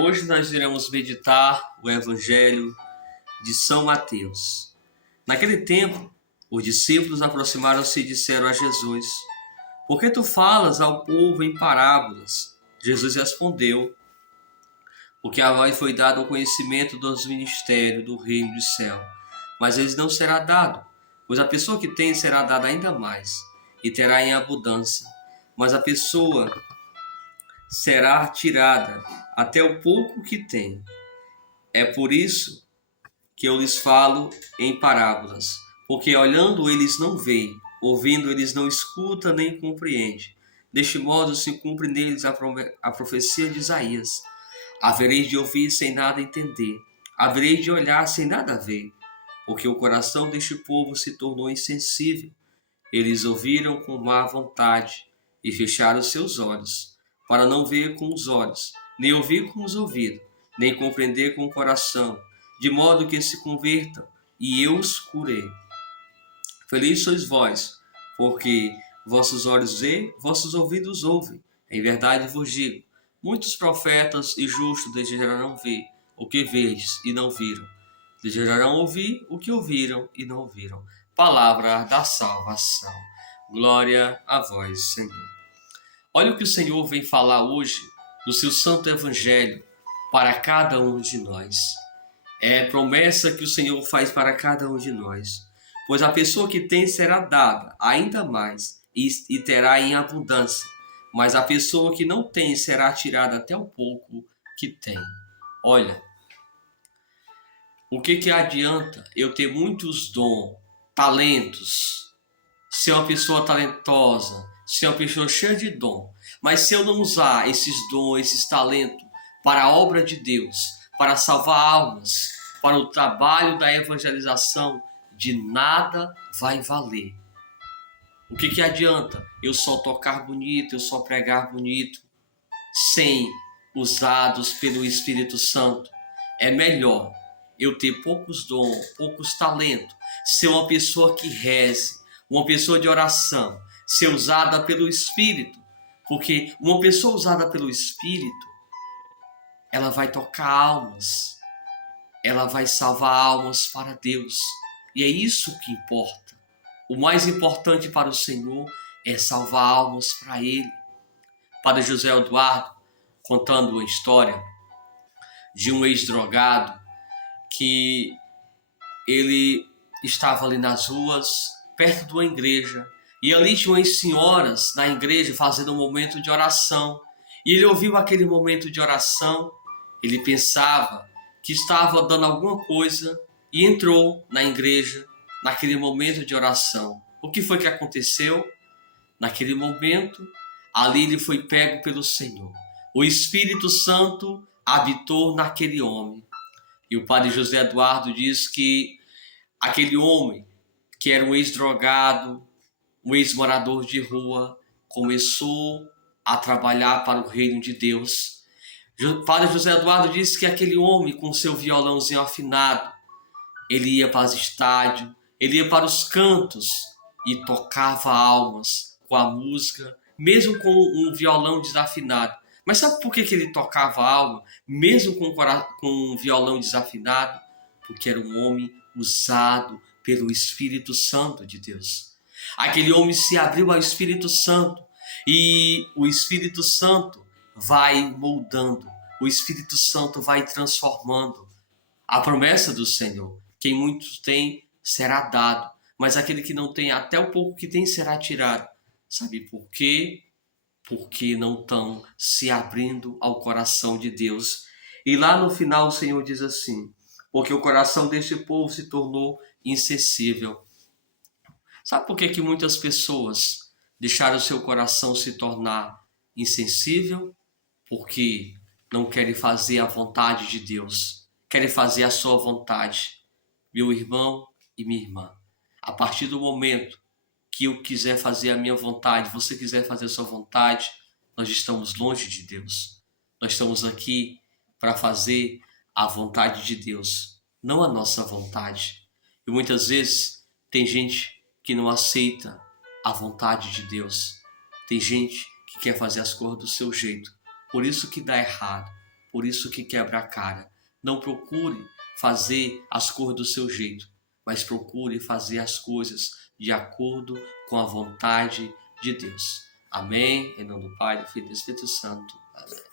Hoje nós iremos meditar o Evangelho de São Mateus. Naquele tempo, os discípulos aproximaram-se e disseram a Jesus: Por que tu falas ao povo em parábolas? Jesus respondeu: Porque a vós foi dado o conhecimento dos ministérios do reino do céu, mas eles não será dado, pois a pessoa que tem será dada ainda mais, e terá em abundância, mas a pessoa será tirada até o pouco que tem. É por isso que eu lhes falo em parábolas, porque olhando eles não veem, ouvindo eles não escutam nem compreendem. Deste modo se cumpre neles a profecia de Isaías: havereis de ouvir sem nada entender, havereis de olhar sem nada ver, porque o coração deste povo se tornou insensível. Eles ouviram com má vontade e fecharam seus olhos, para não ver com os olhos, nem ouvir com os ouvidos, nem compreender com o coração, de modo que se convertam, e eu os curei. Feliz sois vós, porque vossos olhos veem, vossos ouvidos ouvem. Em verdade vos digo, muitos profetas e justos desejarão ver o que vedes e não viram. Desejarão ouvir o que ouviram e não ouviram. Palavra da salvação. Glória a vós, Senhor. Olha o que o Senhor vem falar hoje no seu santo evangelho para cada um de nós. É a promessa que o Senhor faz para cada um de nós. Pois a pessoa que tem será dada ainda mais e terá em abundância. Mas a pessoa que não tem será tirada até o pouco que tem. Olha, o que adianta eu ter muitos dons, talentos, ser uma pessoa talentosa, ser uma pessoa cheia de dom, mas se eu não usar esses dons, esses talentos para a obra de Deus, para salvar almas, para o trabalho da evangelização, de nada vai valer. O que adianta eu só tocar bonito, eu só pregar bonito, sem usados pelo Espírito Santo? É melhor eu ter poucos dons, poucos talentos, ser uma pessoa que reze, uma pessoa de oração, ser usada pelo Espírito, porque uma pessoa usada pelo Espírito, ela vai tocar almas, ela vai salvar almas para Deus, e é isso que importa. O mais importante para o Senhor é salvar almas para Ele. Padre José Eduardo, contando uma história de um ex-drogado que ele estava ali nas ruas, perto de uma igreja, e ali tinham as senhoras na igreja fazendo um momento de oração. E ele ouviu aquele momento de oração, ele pensava que estava dando alguma coisa e entrou na igreja naquele momento de oração. O que foi que aconteceu? Naquele momento, ali ele foi pego pelo Senhor. O Espírito Santo habitou naquele homem. E o padre José Eduardo diz que aquele homem, que era um ex-drogado, um ex-morador de rua, começou a trabalhar para o reino de Deus. O padre José Eduardo disse que aquele homem, com seu violãozinho afinado, ele ia para os estádios, ele ia para os cantos e tocava almas com a música, mesmo com um violão desafinado. Mas sabe por que ele tocava alma, mesmo com um violão desafinado? Porque era um homem usado pelo Espírito Santo de Deus. Aquele homem se abriu ao Espírito Santo e o Espírito Santo vai moldando, o Espírito Santo vai transformando. A promessa do Senhor: quem muitos tem será dado, mas aquele que não tem, até o pouco que tem será tirado. Sabe por quê? Porque não estão se abrindo ao coração de Deus. E lá no final o Senhor diz assim: porque o coração deste povo se tornou insensível. Sabe por que muitas pessoas deixaram o seu coração se tornar insensível? Porque não querem fazer a vontade de Deus, querem fazer a sua vontade. Meu irmão e minha irmã, a partir do momento que eu quiser fazer a minha vontade, você quiser fazer a sua vontade, nós estamos longe de Deus. Nós estamos aqui para fazer a vontade de Deus, não a nossa vontade. E muitas vezes tem gente que não aceita a vontade de Deus. Tem gente que quer fazer as coisas do seu jeito. Por isso que dá errado. por isso que quebra a cara. Não procure fazer as coisas do seu jeito, mas procure fazer as coisas de acordo com a vontade de Deus. Amém? Em nome do Pai, do Filho e do Espírito Santo. Amém.